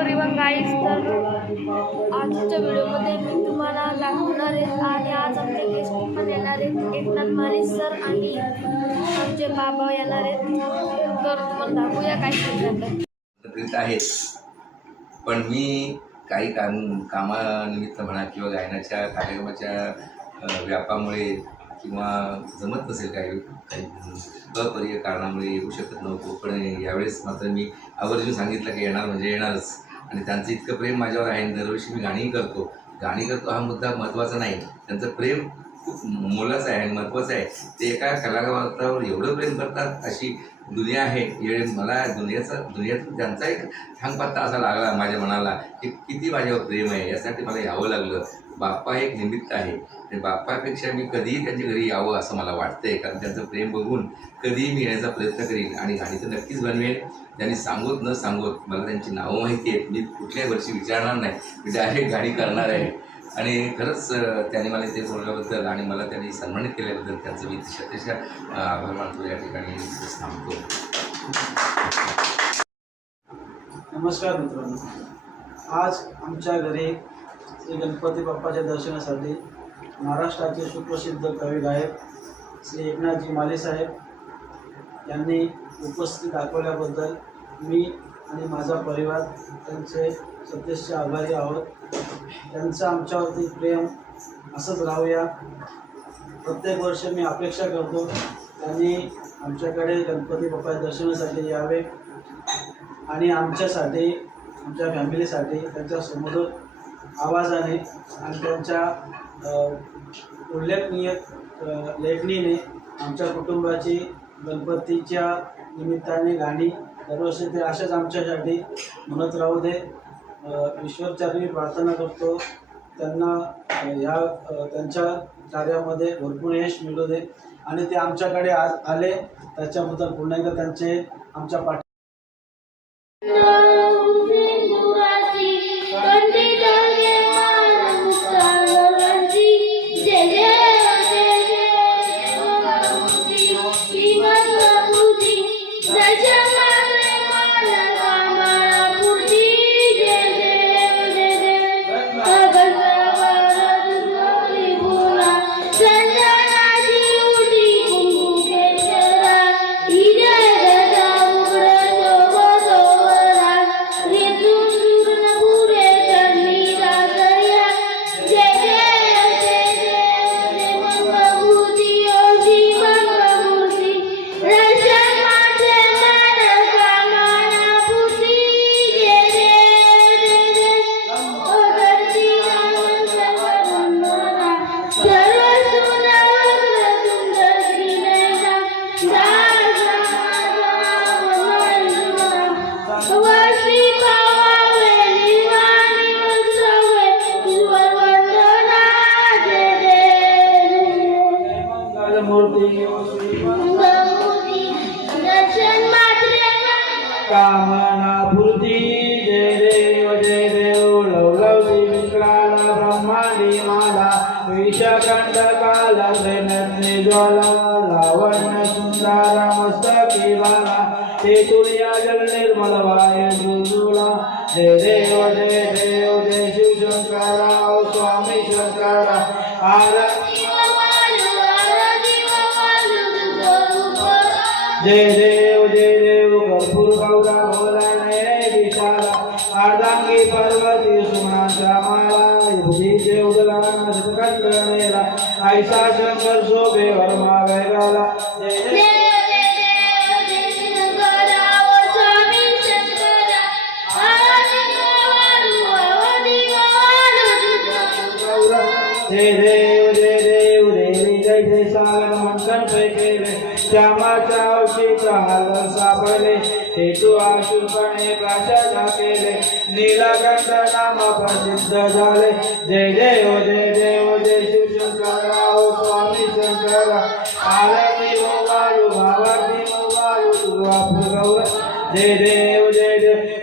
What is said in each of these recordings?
Everyone guys, तर आजच्या व्हिडिओमध्ये मी तुम्हाला दाखवणार आहे आणि आज आमचे गेस्ट पण येणार आहेत. एकनाथ माली सर आणि आमचे बाबा येणार आहेत. तर तुम्हाला दाखवूया काय सांगतात आहेत. पण मी काही कामानिमित्त म्हणा किंवा गायनाच्या कार्यक्रमाच्या व्यापामुळे किंवा जमत नसेल काही अपरिय कारणामुळे येऊ शकत नव्हतो. पण यावेळेस मात्र मी आवर्जून सांगितलं की येणार म्हणजे येणारच. आणि त्यांचं इतकं प्रेम माझ्यावर आहे. दरवर्षी मी गाणी करतो हा मुद्दा महत्त्वाचा नाही, त्यांचं प्रेम खूप मोलाचं आहे आणि महत्त्वाचं आहे. ते एका कलाकारावर एवढं प्रेम करतात अशी दुनिया आहे. मला दुनियातून त्यांचा एक ठांगपत्ता असा लागला माझ्या मनाला की किती माझ्यावर प्रेम आहे. यासाठी मला यावं लागलं. बाप्पा एक निमित्त आहे. आणि बाप्पापेक्षा मी कधीही त्यांच्या घरी यावं असं मला वाटतंय, कारण त्यांचं प्रेम बघून कधीही मी येण्याचा प्रयत्न करीन आणि गाणी तर नक्कीच बनवेन. त्यांनी सांगत न सांगत मला त्यांची नावं माहिती आहेत. मी कुठल्याही वर्षी विचारणार नाही, मी डायरेक्ट गाणी करणार आहे. आणि खरंच त्यांनी मला इथे बोलल्याबद्दल आणि मला त्यांनी सन्मानित केल्याबद्दल त्यांचं मी अतिशय आभार मानतो. या ठिकाणी थांबतो. नमस्कार मित्रांनो, आज आमच्या घरी श्री गणपती बाप्पाच्या दर्शनासाठी महाराष्ट्राचे सुप्रसिद्ध कवी गायक श्री एकनाथजी माली साहेब यांनी उपस्थिती दाखवल्याबद्दल मी आणि माझा परिवार त्यांचे सतेजचे आभारी आहोत. त्यांचं आमच्यावरती प्रेम असंच राहूया. प्रत्येक वर्षी मी अपेक्षा करतो त्यांनी आमच्याकडे गणपती बाप्पाच्या दर्शनासाठी यावे आणि आमच्यासाठी, आमच्या फॅमिलीसाठी त्यांच्या सुमधुर आवाजाने आणि त्यांच्या उल्लेखनीय लेखणीने आमच्या कुटुंबाची गणपतीच्या निमित्ताने गाणी दरवर्षी ते अशाच आमच्यासाठी म्हणत राहू दे. ईश्वरचरणी प्रार्थना करतो त्यांना त्यांच्या कार्यामध्ये भरपूर यश मिळू दे आणि ते आमच्याकडे आज आले त्याच्याबद्दल पुन्हा एकदा त्यांचे आमच्या पाठी कामना पूर्ती. जय देव लवलवी विक्राला ब्रह्मांडी माला विषकंठ काला त्रैनज्ञ ज्वाला लावण्य सुंदर मस्तकी बाला ते तुळ्या जल निर्मल वाय दुजुला. जय देव जय शिवशंकरा ओ स्वामी शंकरा. जय देव कर्पूर गौरा भोला नयने विशाला अर्धांगी पार्वती सुमनाचा माला बुद्धीचे उदलान सतकंडनेला ऐसा शंकर शोभे वर्मा वैगाला. जय देव देवी जय जय सागर मंथन केले श्यामाच्या औषीचा हाल सापडले हेतू आशुपणे प्राशना केले नीलकंठ नाम प्रसिद्ध झाले. जय देव जय शिवशंकरा ओ स्वामी शंकरा. आरती मोबालू भावाती मोबालू दुर्वापूर गौर. जय देव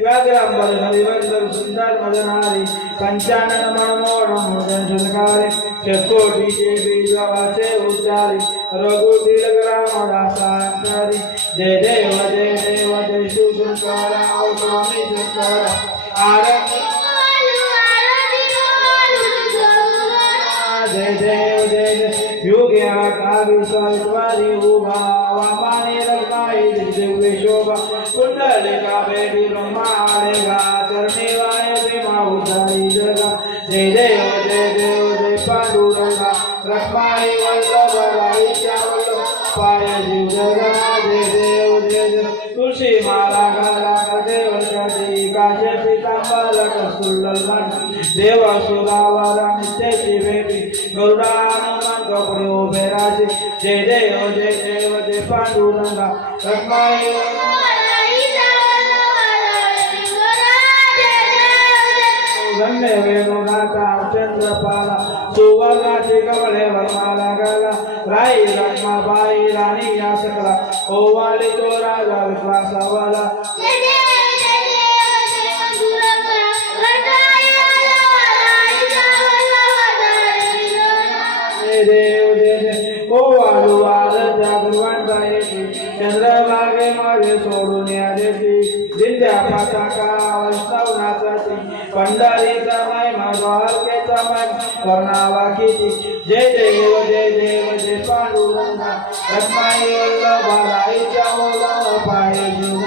व्याघ्रांबर हरिवंदर सुंदर मदनारी पंचानन मनमोहन मोदन शुल्कारी चकोटीचे बीजवाचे उच्चारी रघुतील ग्राम दासांतरी. जय देव जय शिवशंकरा ओ स्वामी शंकरा. आरती जय देव जय जय योग्य कावी सावित्री उभा वामाने रत्नाई दिव्य शोभा कुंडलिका बेबी ब्रह्मालेगा चरणी वायते माउदाई जगा जय देव जय पांडुरंगा रत्नाई वल्लभ राईच्या वल्लभ पाय जीव जगा जय देव जय तुळशी माला गाला देव कधी काशे तांबाला कसुल्लल देवा सुरावारा नित्याची बेबी गरुडा हनुमान कपडे उभे राजे जय देव जय पांडुरंगा रत्नाई गण्य वेणुनाथा चंद्रपाला सुवर्णाची कमळे वर्माला गाला राई रत्नाबाई राणी या सकला ओवाली तो राजा विश्वासावाला देव जय ओवाळू वाल जागृवांचा येते चंद्रभागे माझे सोडून या देती विद्या पाताका वैष्णवनाचाची पंढरीचा माय माधवारकेचा माय कर्णावाकीची जय जय पांडुरंगा रत्नाई वल्लभा राईच्या मोला पाय जीव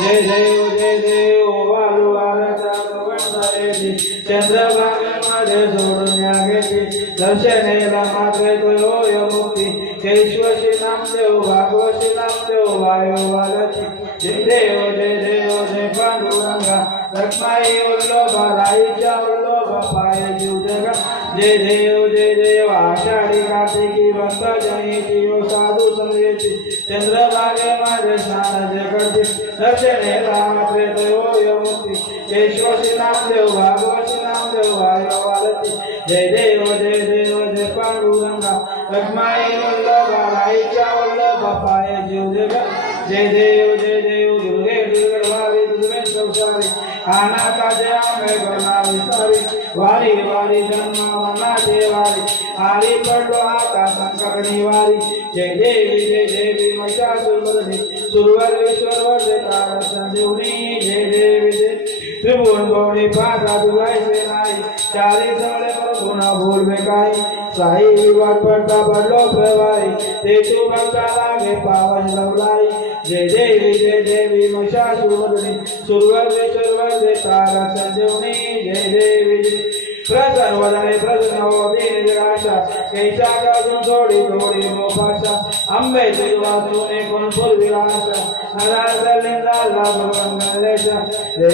जय देव ओवाळू वाल जागृवांचा येते चंद्रभागे माझे सोडून या घेते दर्शनेला मात्र होय मुक्ती केशवशी नामदेव भागवशी नामदेव वायो वालची जय देव जय पांडुरंगा रत्नाई वल्लभा राईच्या वल्लभा पाय जीव जगा जय देव आषाढी कार्तिकी भक्त जयंती व साधू संगीती चंद्रभागे माझे स्नान जे करते दर्शनेला मात्र होय मुक्ती केशवशी नामदेव भागवशी नामदेव वायो वालची जय देव पांडुरंगा रत्नाई वल्लभा राईच्या वल्लभा पाय जीव जगा जय देव दुर्गे दुर्गवारी दुर्गे संसारी अनाथाचे आंबे करना विसारी वारी जन्म मनाचे वारी आली पडलो आता संकटनी वारी जय देवी महिषासुरमर्दिनी सुरवरेश्वर देता संजीवनी जय देवी त्रिभुवन गौरी पादा दुलायचे नाही चारी सगळे गुणा भूलवे काही साई विवाद पडता पडलो प्रवाही ते तू भक्ता लागे पावन लवलाई जय देवी महिषासुरमर्दिनी सुरवरेश्वर देता संजीवनी जय देवी प्रसन्नवदने प्रसन्नवदने जगाशा कैसा गाजून थोडी मोपाशा अंबे वाचून कोण पूर्वीलाशा नराजलिंदाला भगवान गणेशा जय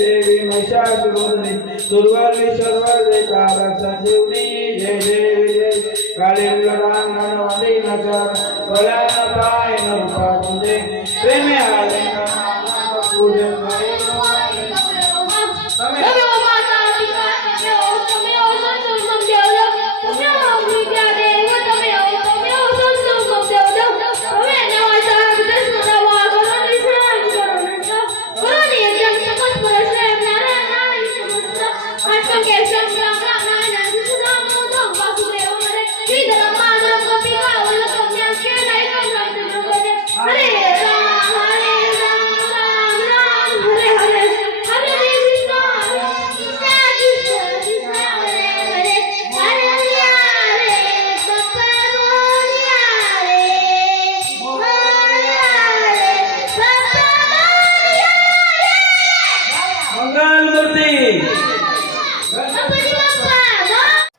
देवी महिषासुरमर्दिनी सुरवरेश्वर देता संजीवनी जय देवी काळी रांगण वंदी नगर बलान पाय नृपा तुझे प्रेमे आले पूजन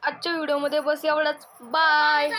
आजच्या व्हिडिओमध्ये बस एवढंच. बाय.